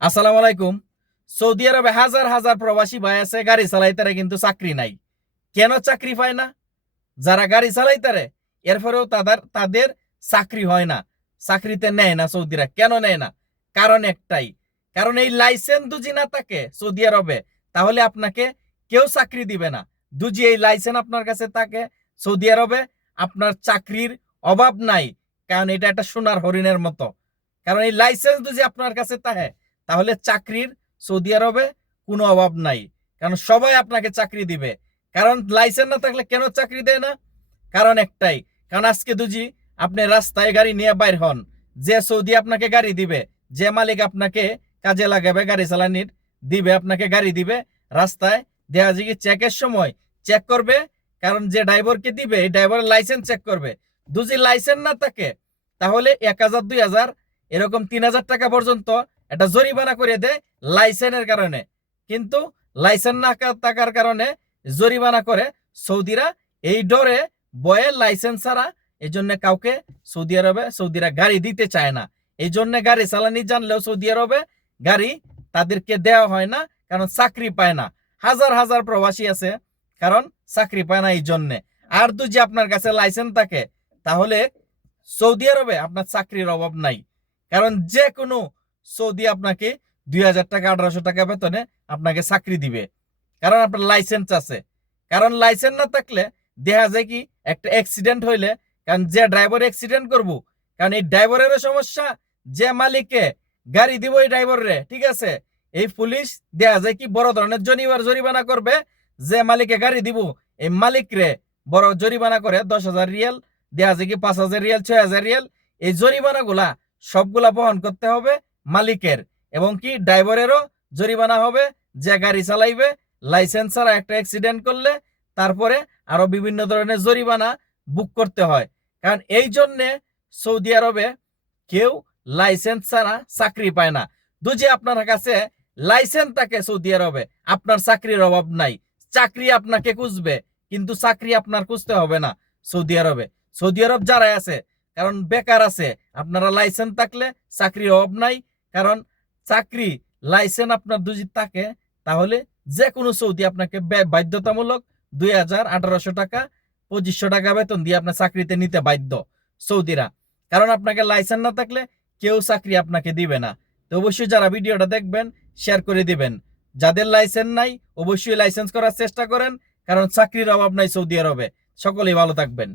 আসসালামু আলাইকুম। সৌদি আরবে হাজার হাজার প্রবাসী ভাই আছে, গাড়ি চালাইতারে কিন্তু চাকরি নাই। কেন চাকরি পায় না? যারা গাড়ি চালাইতারে, এরপরেও তাদের তাদের চাকরি হয় না। চাকরিতে নেয় না সৌদিরা। কেন নেয় না? কারণ একটাই। কারণ এই লাইসেন্স দুজি না থাকে সৌদি আরবে, তাহলে আপনাকে কেউ চাকরি দিবে না। দুজি এই লাইসেন্স আপনার কাছে থাকে, সৌদি আরবে আপনার চাকরির অভাব নাই। কারণ এটা একটা সোনার হরিণের মতো। কারণ এই লাইসেন্স দুজি আপনার কাছে থাকে তাহলে চাকরির সৌদি আরবে কোনো অভাব নাই। কারণ সবাই আপনাকে চাকরি দিবে। কারণ লাইসেন্স না থাকলে কেন চাকরি দেয় না? কারণ একটাই, কারণ আজকে দুজি, আপনি রাস্তায় গাড়ি নিয়ে বাইর হন। যে সৌদি আপনাকে গাড়ি দিবে, যে মালিক আপনাকে কাজে লাগাবে, গাড়ি চালানির, দিবে, আপনাকে গাড়ি দিবে, রাস্তায় দেখা যায় চেকের সময় চেক করবে, কারণ যে ড্রাইভারকে দিবে, এই ড্রাইভারের লাইসেন্স চেক করবে। দুজি লাইসেন্স না থাকে, তাহলে এক হাজার, দুই হাজার, এরকম তিন হাজার টাকা পর্যন্ত এটা জরিমানা করে দেয় লাইসেন্সের কারণে। কিন্তু লাইসেন্স না থাকার কারণে জরিমানা করে সৌদিরা এই ডরে বয়ে লাইসেন্স ছাড়া এই জন্য কাউকে সৌদি আরবে সৌদিরা গাড়ি দিতে চায় না। এই জন্য গাড়ি চালানি জানলেও সৌদি আরবে গাড়ি তাদেরকে দেওয়া হয় না, কারণ চাকরি পায় না। হাজার হাজার প্রবাসী আছে, কারণ চাকরি পায় না এই জন্যে। আর যদি আপনার কাছে লাইসেন্স থাকে, তাহলে সৌদি আরবে আপনার চাকরির অভাব নাই। কারণ যে কোনো সৌদি আপনাকে দুই হাজার টাকা, আঠারোশো টাকা বেতনে আপনাকে চাকরি দিবে। কারণ আপনার লাইসেন্স আছে। কারণ লাইসেন্স না থাকলে দেখা যায় কি, একটা অ্যাক্সিডেন্ট হইলে, কারণ যে ড্রাইভার অ্যাক্সিডেন্ট করব, কারণ এই ড্রাইভারেরও সমস্যা, যে মালিককে গাড়ি দিব এই ড্রাইভারে ঠিক আছে? এই পুলিশ দেখা যায় কি, বড় ধরনের জরিমার জরিমানা করবে, যে মালিকে গাড়ি দিব, এই মালিক রে বড় জরিমানা করে দশ হাজার রিয়াল, দেখা যায় কি পাঁচ হাজার রিয়াল, ছয় হাজার রিয়াল, এই জরিমানাগুলা সবগুলা বহন করতে হবে। মালিকের এবং কি ড্রাইভারেরও জরিমানা হবে, যে গাড়ি চালাইবে, লাইসেন্স ছাড়া একটা অ্যাক্সিডেন্ট করলে তারপরে আরও বিভিন্ন ধরনের জরিমানা বুক করতে হয়। কারণ এই জন্যে সৌদি আরবে কেউ লাইসেন্স ছাড়া চাকরি পায় না। দুজি আপনার কাছে লাইসেন্স থাকে সৌদি আরবে, আপনার চাকরির অভাব নাই, চাকরি আপনাকে খুঁজবে, কিন্তু চাকরি আপনার খুঁজতে হবে না সৌদি আরবে। সৌদি আরব যারাই আছে, কারণ বেকার আছে, আপনারা লাইসেন্স থাকলে চাকরির অভাব নাই কারণ চাকরি লাইসেন্স আপনার দুজি থাকে, তাহলে যে কোনো সৌদি আপনাকে বাধ্যতামূলক দুই হাজার আঠারোশো টাকা, পঁচিশশো টাকা বেতন দিয়ে আপনার চাকরিতে নিতে বাধ্য সৌদিরা। কারণ আপনাকে লাইসেন্স না থাকলে কেউ চাকরি আপনাকে দিবে না। তো অবশ্যই যারা ভিডিওটা দেখবেন শেয়ার করে দিবেন। যাদের লাইসেন্স নাই, অবশ্যই লাইসেন্স করার চেষ্টা করেন, কারণ চাকরির অভাব নাই সৌদি আরবে। সকলেই ভালো থাকবেন।